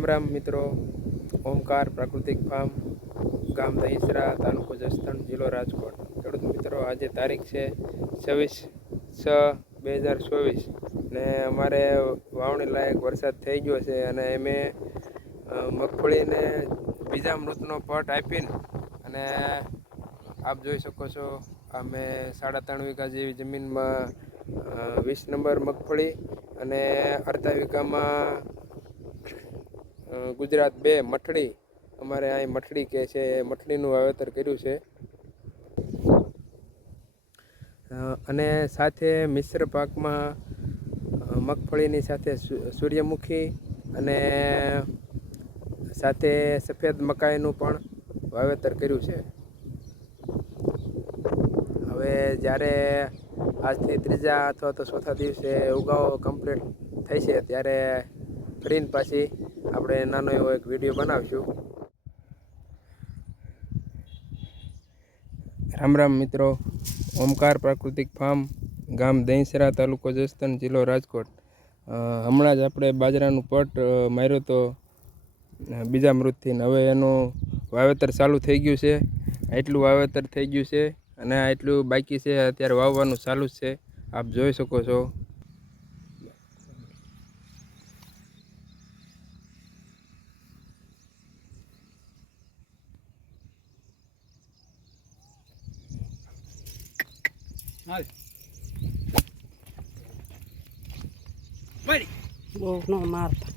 રામ રામ મિત્રો, ઓમકાર પ્રાકૃતિક ફાર્મ, ગામ દહીસરા, તાલુકો જસદણ, જિલ્લો રાજકોટ. ખેડૂત મિત્રો, આજે તારીખ છે 26/6/2024 ને અમારે વાવણી લાયક વરસાદ થઈ ગયો છે અને અમે મગફળીને બીજા મૃતનો પટ આપીને અને આપ જોઈ શકો છો અમે 3.5 વીઘા જેવી જમીનમાં 20 નંબર મગફળી અને અડધા વીઘામાં ગુજરાત 2 મઠડી, અમારે અહીં મઠડી કહે છે, મઠડીનું વાવેતર કર્યું છે. અને સાથે મિશ્ર પાકમાં મગફળીની સાથે સૂર્યમુખી અને સાથે સફેદ મકાઈનું પણ વાવેતર કર્યું છે. હવે જ્યારે આજથી ત્રીજા અથવા તો ચોથા દિવસે ઉગાવો કમ્પ્લીટ થઈ છે ત્યારે ફરીને પાછી આપણે નાનો એવો એક વિડીયો બનાવીશું. રામ રામ મિત્રો, ઓમકાર પ્રાકૃતિક ફાર્મ, ગામ દહીસરા, તાલુકો જસદણ, જિલ્લો રાજકોટ. હમણાં જ આપણે બાજરાનું પટ માર્યો તો બીજા મૃતથી, હવે એનું વાવેતર ચાલુ થઈ ગયું છે. આટલું વાવેતર થઈ ગયું છે અને આટલું બાકી છે, અત્યારે વાવવાનું ચાલુ જ છે, આપ જોઈ શકો છો. બહુ ન મારતા.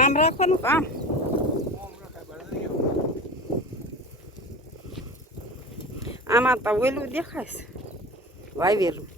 આમ રાખવાનું કામ આમાં તો ઓલું દેખાય છે વાવેલું.